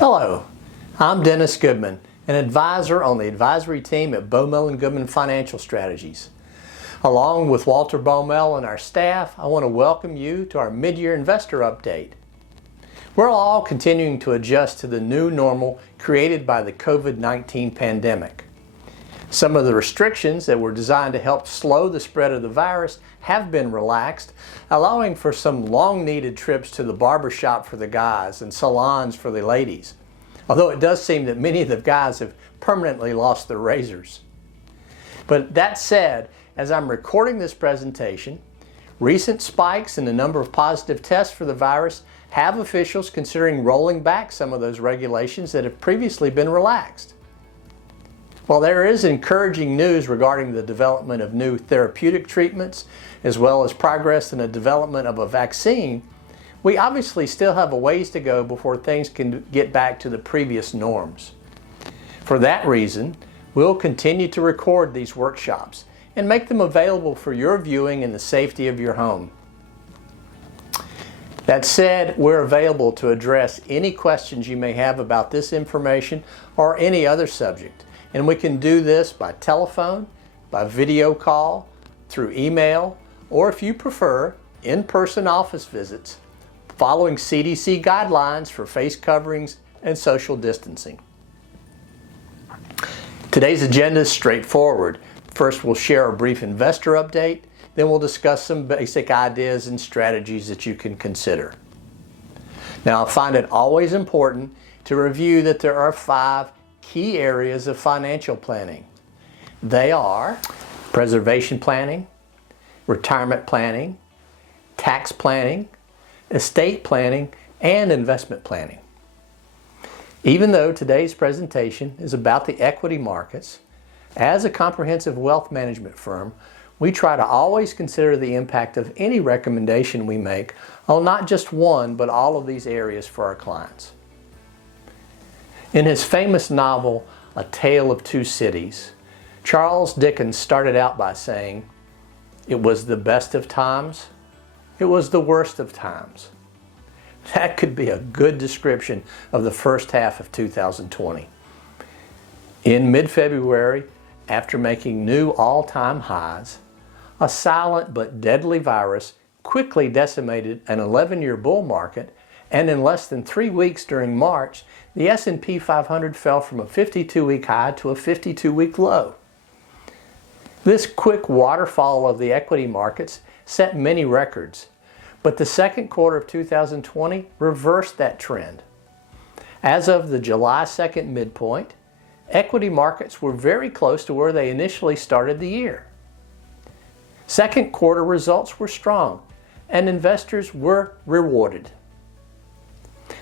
Hello, I'm Dennis Goodman, an advisor on the advisory team at Baumel & Goodman Financial Strategies. Along with Walter Baumel and our staff, I want to welcome you to our mid-year investor update. We're all continuing to adjust to the new normal created by the COVID-19 pandemic. Some of the restrictions that were designed to help slow the spread of the virus have been relaxed, allowing for some long-needed trips to the barbershop for the guys and salons for the ladies. Although it does seem that many of the guys have permanently lost their razors. But that said, as I'm recording this presentation, recent spikes in the number of positive tests for the virus have officials considering rolling back some of those regulations that have previously been relaxed. While there is encouraging news regarding the development of new therapeutic treatments, as well as progress in the development of a vaccine, we obviously still have a ways to go before things can get back to the previous norms. For that reason, we'll continue to record these workshops and make them available for your viewing in the safety of your home. That said, we're available to address any questions you may have about this information or any other subject. And we can do this by telephone, by video call, through email, or if you prefer, in-person office visits, following CDC guidelines for face coverings and social distancing. Today's agenda is straightforward. First, we'll share a brief investor update, then we'll discuss some basic ideas and strategies that you can consider. Now, I find it always important to review that there are 5 key areas of financial planning. They are preservation planning, retirement planning, tax planning, estate planning, and investment planning. Even though today's presentation is about the equity markets, as a comprehensive wealth management firm, we try to always consider the impact of any recommendation we make on not just one, but all of these areas for our clients. In his famous novel, A Tale of Two Cities, Charles Dickens started out by saying, "It was the best of times, it was the worst of times." That could be a good description of the first half of 2020. In mid-February, after making new all-time highs, a silent but deadly virus quickly decimated an 11-year bull market, and in less than 3 weeks during March, the S&P 500 fell from a 52-week high to a 52-week low. This quick waterfall of the equity markets set many records, but the second quarter of 2020 reversed that trend. As of the July 2nd midpoint, equity markets were very close to where they initially started the year. Second quarter results were strong, and investors were rewarded.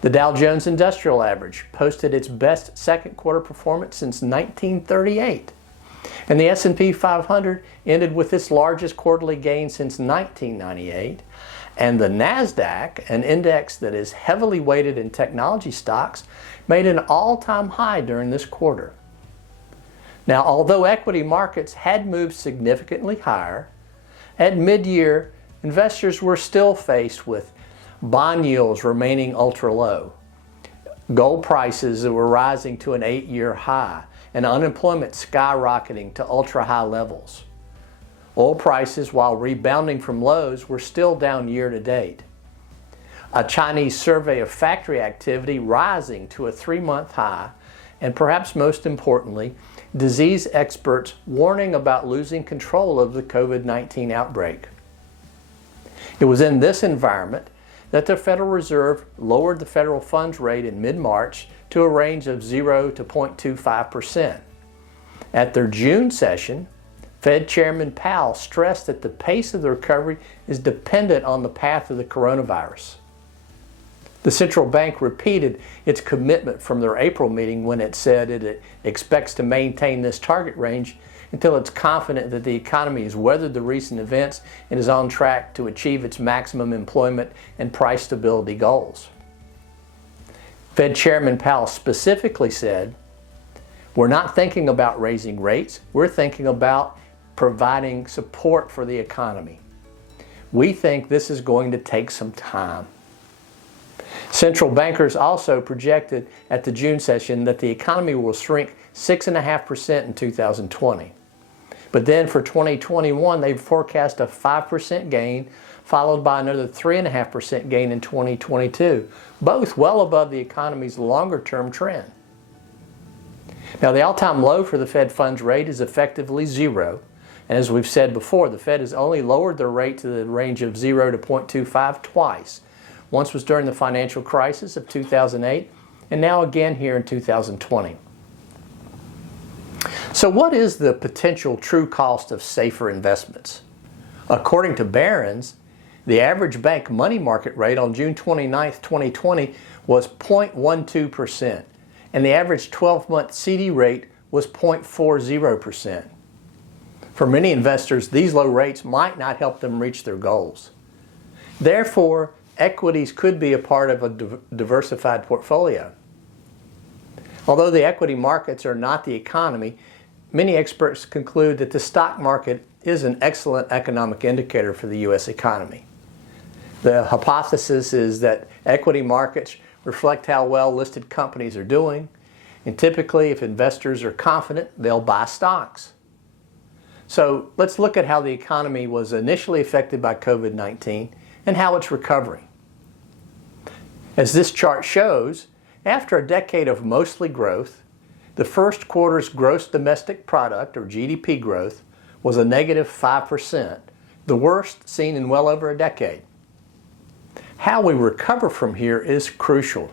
The Dow Jones Industrial Average posted its best second quarter performance since 1938, and the S&P 500 ended with its largest quarterly gain since 1998, and the NASDAQ, an index that is heavily weighted in technology stocks, made an all-time high during this quarter. Now, although equity markets had moved significantly higher, at mid-year, investors were still faced with bond yields remaining ultra low, gold prices that were rising to an 8-year high, and unemployment skyrocketing to ultra high levels. Oil prices, while rebounding from lows, were still down year to date. A Chinese survey of factory activity rising to a 3-month high, and perhaps most importantly, disease experts warning about losing control of the COVID-19 outbreak. It was in this environment that the Federal Reserve lowered the federal funds rate in mid-March to a range of 0 to 0.25%. At their June session, Fed Chairman Powell stressed that the pace of the recovery is dependent on the path of the coronavirus. The central bank repeated its commitment from their April meeting when it said it expects to maintain this target range until it's confident that the economy has weathered the recent events and is on track to achieve its maximum employment and price stability goals. Fed Chairman Powell specifically said, "We're not thinking about raising rates, we're thinking about providing support for the economy. We think this is going to take some time." Central bankers also projected at the June session that the economy will shrink 6.5% in 2020. But then for 2021, they forecast a 5% gain, followed by another 3.5% gain in 2022, both well above the economy's longer-term trend. Now, the all-time low for the Fed funds rate is effectively zero. And as we've said before, the Fed has only lowered their rate to the range of 0 to 0.25 twice. Once was during the financial crisis of 2008, and now again here in 2020. So what is the potential true cost of safer investments? According to Barron's, the average bank money market rate on June 29, 2020 was 0.12%, and the average 12-month CD rate was 0.40%. For many investors, these low rates might not help them reach their goals. Therefore, equities could be a part of a diversified portfolio. Although the equity markets are not the economy, many experts conclude that the stock market is an excellent economic indicator for the U.S. economy. The hypothesis is that equity markets reflect how well listed companies are doing, and typically if investors are confident, they'll buy stocks. So let's look at how the economy was initially affected by COVID-19 and how it's recovering. As this chart shows, after a decade of mostly growth, the first quarter's gross domestic product, or GDP growth, was a negative 5%, the worst seen in well over a decade. How we recover from here is crucial.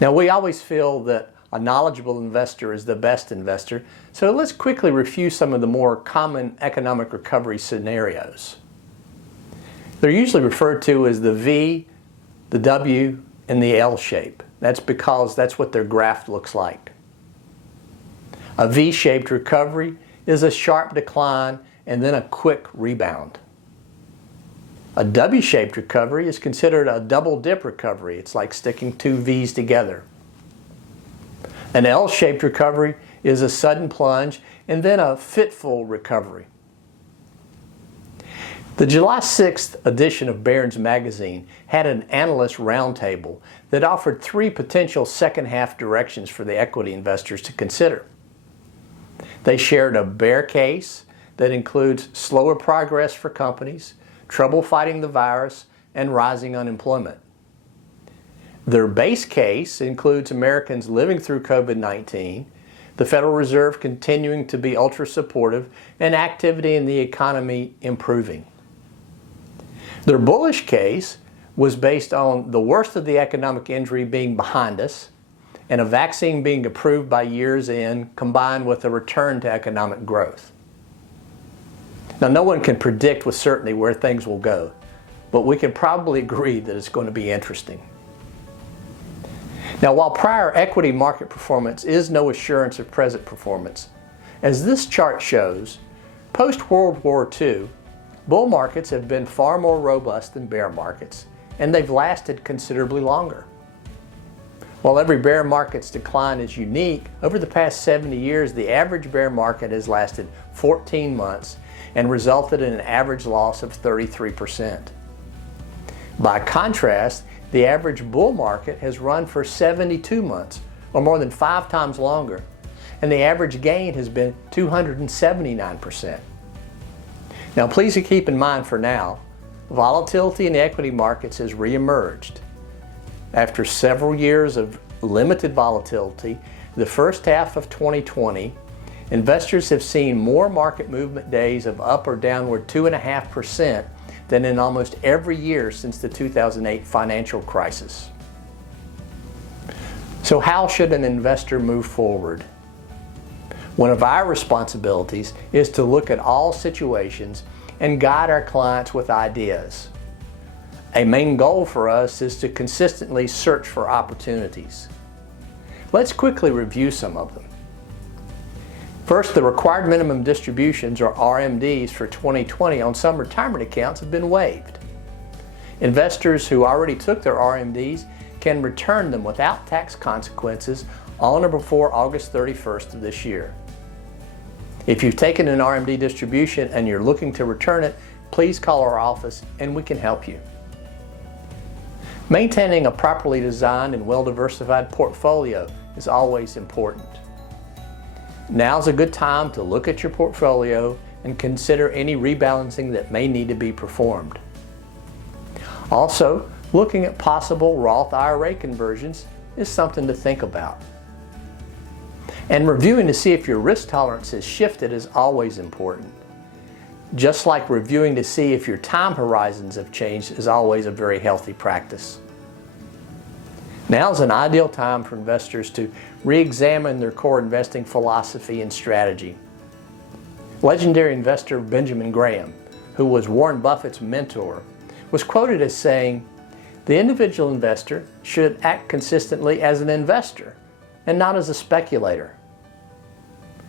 Now, we always feel that a knowledgeable investor is the best investor, so let's quickly review some of the more common economic recovery scenarios. They're usually referred to as the V, the W, and the L shape. That's because that's what their graph looks like. A V-shaped recovery is a sharp decline and then a quick rebound. A W-shaped recovery is considered a double dip recovery. It's like sticking two V's together. An L-shaped recovery is a sudden plunge and then a fitful recovery. The July 6th edition of Barron's magazine had an analyst roundtable that offered three potential second-half directions for the equity investors to consider. They shared a bear case that includes slower progress for companies, trouble fighting the virus, and rising unemployment. Their base case includes Americans living through COVID-19, the Federal Reserve continuing to be ultra-supportive, and activity in the economy improving. Their bullish case was based on the worst of the economic injury being behind us and a vaccine being approved by year's end, combined with a return to economic growth. Now, no one can predict with certainty where things will go, but we can probably agree that it's going to be interesting. Now, while prior equity market performance is no assurance of present performance, as this chart shows, post-World War II, bull markets have been far more robust than bear markets, and they've lasted considerably longer. While every bear market's decline is unique, over the past 70 years, the average bear market has lasted 14 months and resulted in an average loss of 33%. By contrast, the average bull market has run for 72 months, or more than 5 times longer, and the average gain has been 279%. Now, please keep in mind for now, volatility in the equity markets has reemerged. After several years of limited volatility, the first half of 2020, investors have seen more market movement days of up or downward 2.5% than in almost every year since the 2008 financial crisis. So how should an investor move forward? One of our responsibilities is to look at all situations and guide our clients with ideas. A main goal for us is to consistently search for opportunities. Let's quickly review some of them. First, the required minimum distributions, or RMDs, for 2020 on some retirement accounts have been waived. Investors who already took their RMDs can return them without tax consequences on or before August 31st of this year. If you've taken an RMD distribution and you're looking to return it, please call our office and we can help you. Maintaining a properly designed and well-diversified portfolio is always important. Now's a good time to look at your portfolio and consider any rebalancing that may need to be performed. Also, looking at possible Roth IRA conversions is something to think about. And reviewing to see if your risk tolerance has shifted is always important. Just like reviewing to see if your time horizons have changed is always a very healthy practice. Now is an ideal time for investors to re-examine their core investing philosophy and strategy. Legendary investor Benjamin Graham, who was Warren Buffett's mentor, was quoted as saying, "The individual investor should act consistently as an investor and not as a speculator."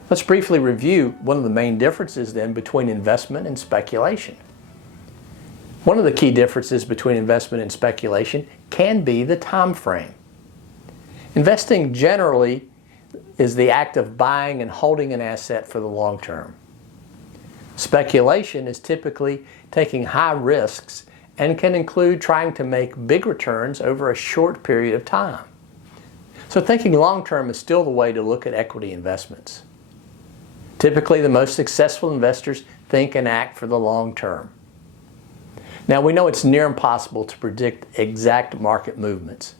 Let's briefly review one of the main differences then between investment and speculation. One of the key differences between investment and speculation can be the time frame. Investing generally is the act of buying and holding an asset for the long term. Speculation is typically taking high risks and can include trying to make big returns over a short period of time. So thinking long term is still the way to look at equity investments. Typically, the most successful investors think and act for the long term. Now, we know it's near impossible to predict exact market movements.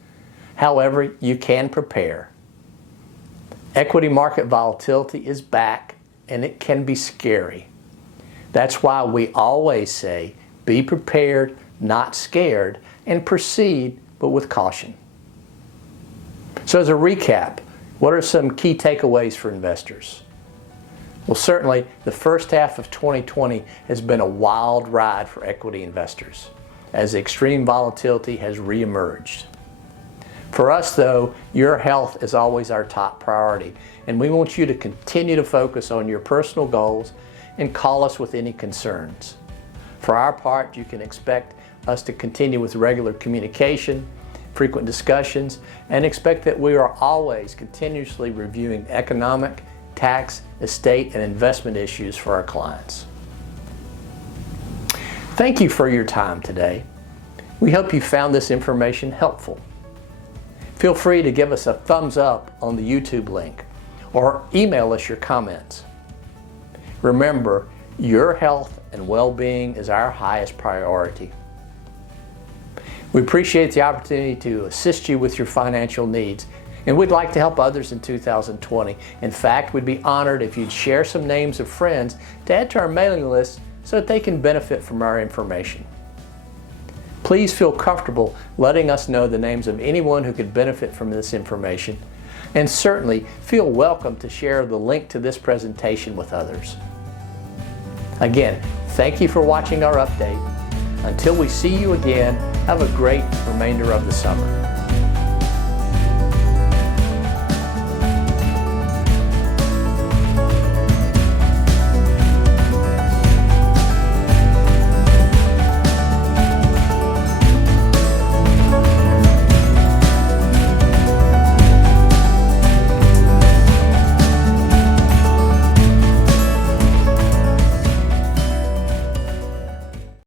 However, you can prepare. Equity market volatility is back, and it can be scary. That's why we always say, be prepared, not scared, and proceed, but with caution. So as a recap, what are some key takeaways for investors? Well, certainly the first half of 2020 has been a wild ride for equity investors as extreme volatility has reemerged. For us though, your health is always our top priority, and we want you to continue to focus on your personal goals and call us with any concerns. For our part, you can expect us to continue with regular communication, frequent discussions, and expect that we are always continuously reviewing economic, tax, estate, and investment issues for our clients. Thank you for your time today. We hope you found this information helpful. Feel free to give us a thumbs up on the YouTube link or email us your comments. Remember, your health and well-being is our highest priority. We appreciate the opportunity to assist you with your financial needs, and we'd like to help others in 2020. In fact, we'd be honored if you'd share some names of friends to add to our mailing list so that they can benefit from our information. Please feel comfortable letting us know the names of anyone who could benefit from this information, and certainly feel welcome to share the link to this presentation with others. Again, thank you for watching our update. Until we see you again, have a great remainder of the summer.